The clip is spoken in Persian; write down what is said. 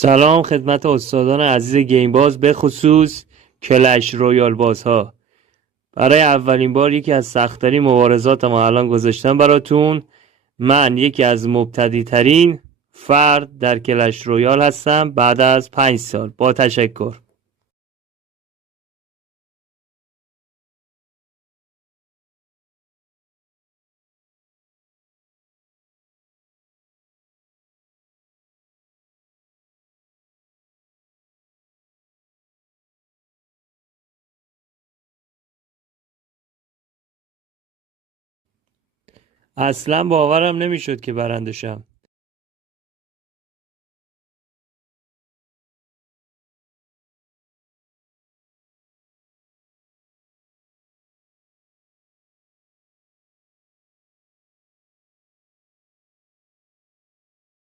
سلام خدمت استادان عزیز گیم باز، به خصوص کلش رویال بازها. برای اولین بار یکی از سخت‌ترین مبارزات ما الان گذاشتم براتون. من یکی از مبتدی ترین فرد در کلش رویال هستم بعد از 5 سال. با تشکر. اصلا باورم نمیشد که برنده شم.